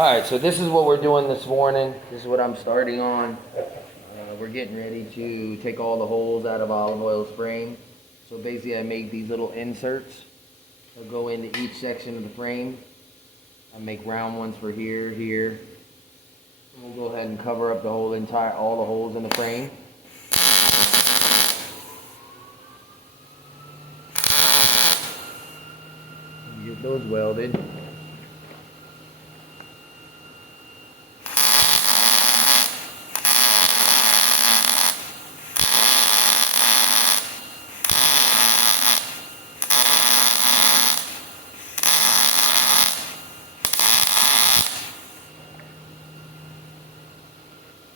Alright, so this is what we're doing this morning. This is what I'm starting on. We're getting ready to take all the holes out of olive oil's frame. So basically I make these little inserts that go into each section of the frame. I make round ones for here, here. And we'll go ahead and cover up the whole all the holes in the frame. Get those welded.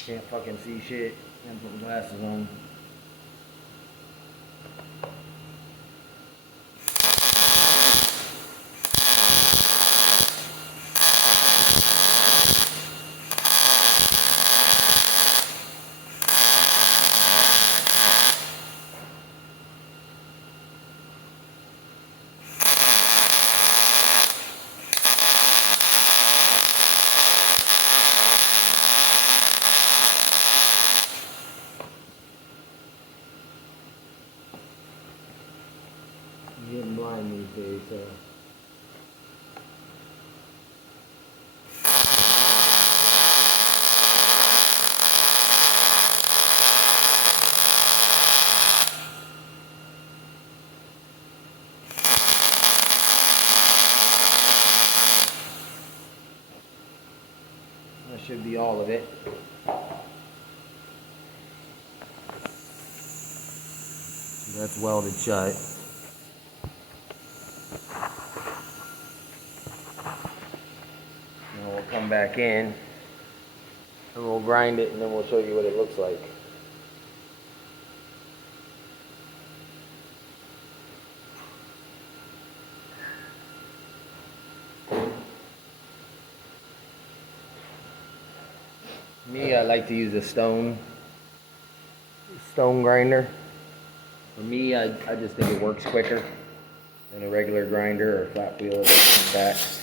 Can't fucking see shit. I'm putting glasses on. I'm getting blind these days, so. That should be all of it. That's welded shut. Now we'll come back in and we'll grind it and then we'll show you what it looks like. Me, I like to use a stone grinder. For me, I just think it works quicker than a regular grinder or flat wheel or something like that.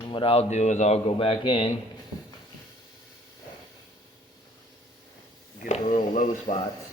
And what I'll do is I'll go back in, get the little low spots.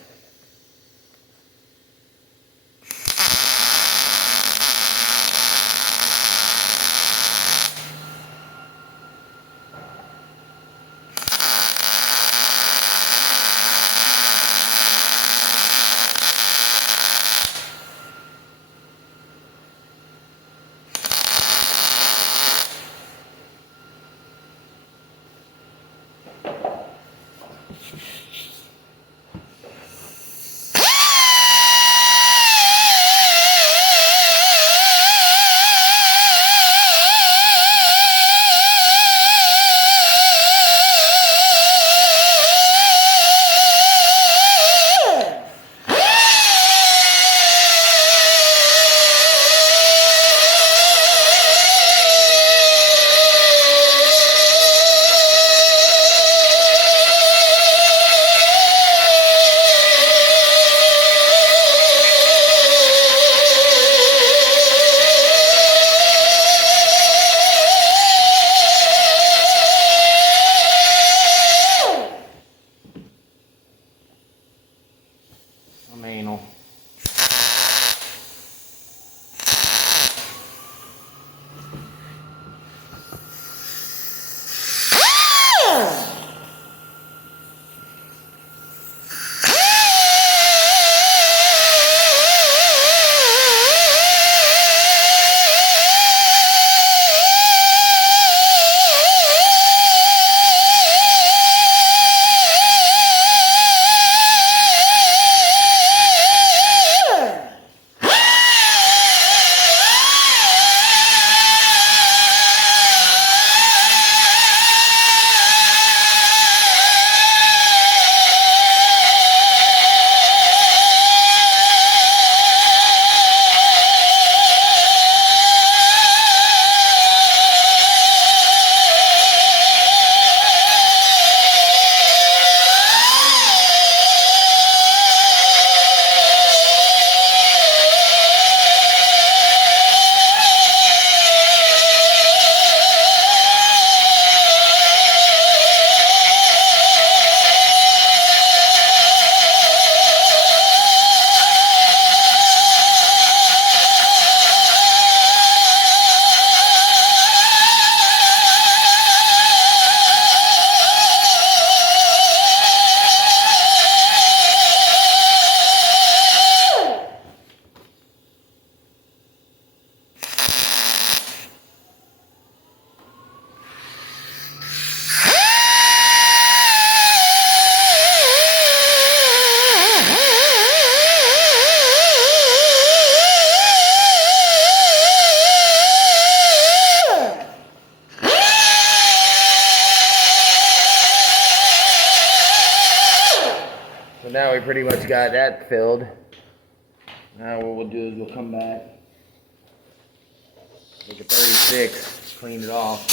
now we pretty much got that filled. Now what we'll do is we'll come back, make a 36, clean it off.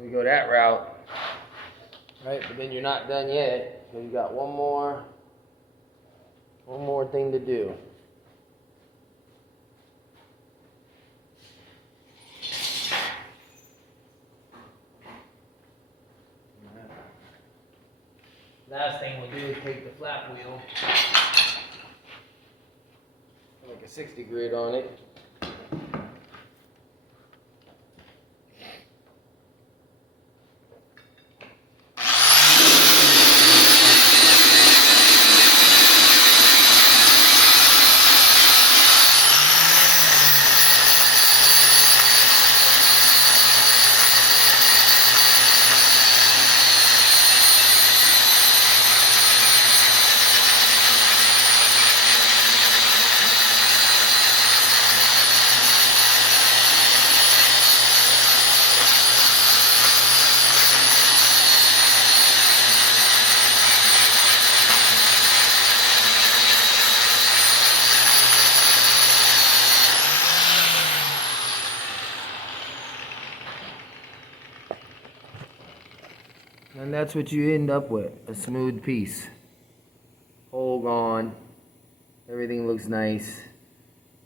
We go that route, right? But then you're not done yet, so you got one more thing to do. Last thing we'll do is take the flap wheel, like a 60 grit on it. And that's what you end up with, a smooth piece. Hole gone, everything looks nice,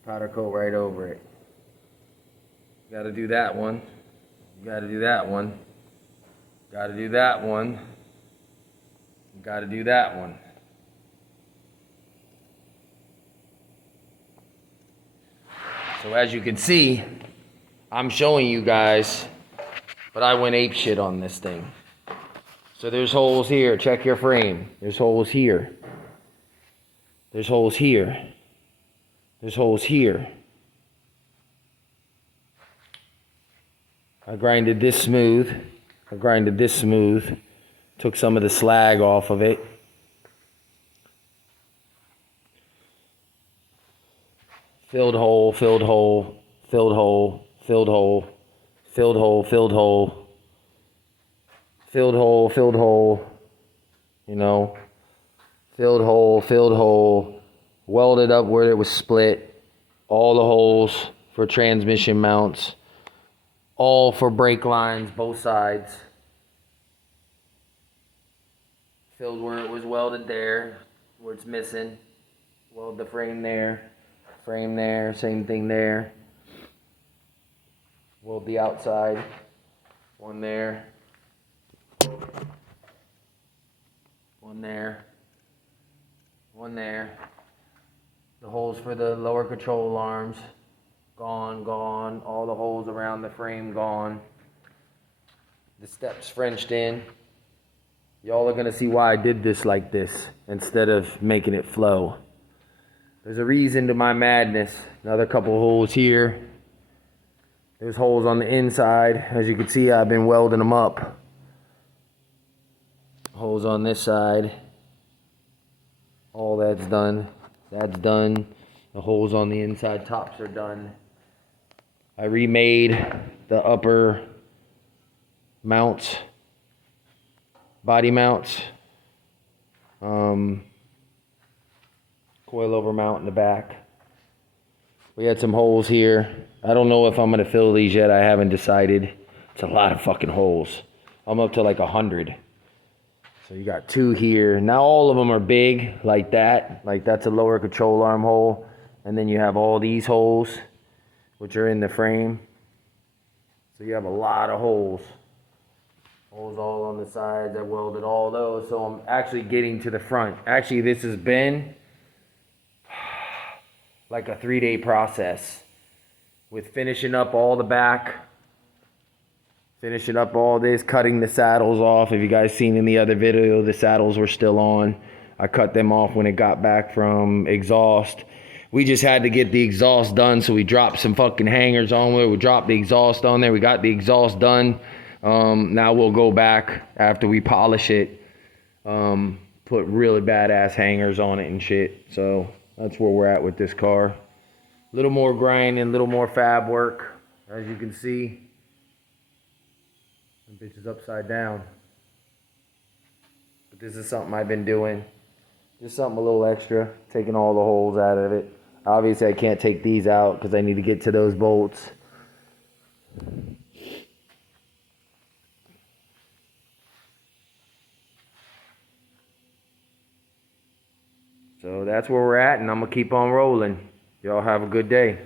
powder coat right over it. Gotta do that one, gotta do that one, gotta do that one, gotta do that one. So as you can see, I'm showing you guys, but I went ape shit on this thing. So there's holes here, check your frame. There's holes here. There's holes here. There's holes here. I grinded this smooth. I grinded this smooth. Took some of the slag off of it. Filled hole, filled hole, filled hole, filled hole, filled hole, filled hole. Filled hole, you know, filled hole, welded up where it was split, all the holes for transmission mounts, all for brake lines, both sides, filled where it was welded there, where it's missing, weld the frame there, same thing there, weld the outside, one there. One there, one there. The holes for the lower control arms, gone. All the holes around the frame, gone. The steps Frenched in. Y'all are gonna see why I did this like this instead of making it flow. There's a reason to my madness. Another couple holes here. There's holes on the inside. As you can see, I've been welding them up. Holes on this side, all that's done, the holes on the inside tops are done. I remade the upper mounts, body mounts, coilover mount in the back. We had some holes here. I don't know if I'm gonna fill these yet, I haven't decided. It's a lot of fucking holes. I'm up to like 100. So you got 2 here. Now all of them are big like that. Like that's a lower control arm hole. And then you have all these holes, which are in the frame. So you have a lot of holes. Holes all on the sides. I welded all those. So I'm actually getting to the front. Actually, this has been like a 3-day process. with finishing up all the back. Finishing up all this, cutting the saddles off. If you guys seen in the other video, the saddles were still on. I cut them off when it got back from exhaust. We just had to get the exhaust done, so we dropped some fucking hangers on there. We dropped the exhaust on there. We got the exhaust done. Now we'll go back after we polish it. Put really badass hangers on it and shit. So that's where we're at with this car. A little more grinding, a little more fab work, as you can see. The bitch is upside down. But this is something I've been doing. Just something a little extra. Taking all the holes out of it. Obviously I can't take these out because I need to get to those bolts. So that's where we're at, and I'm going to keep on rolling. Y'all have a good day.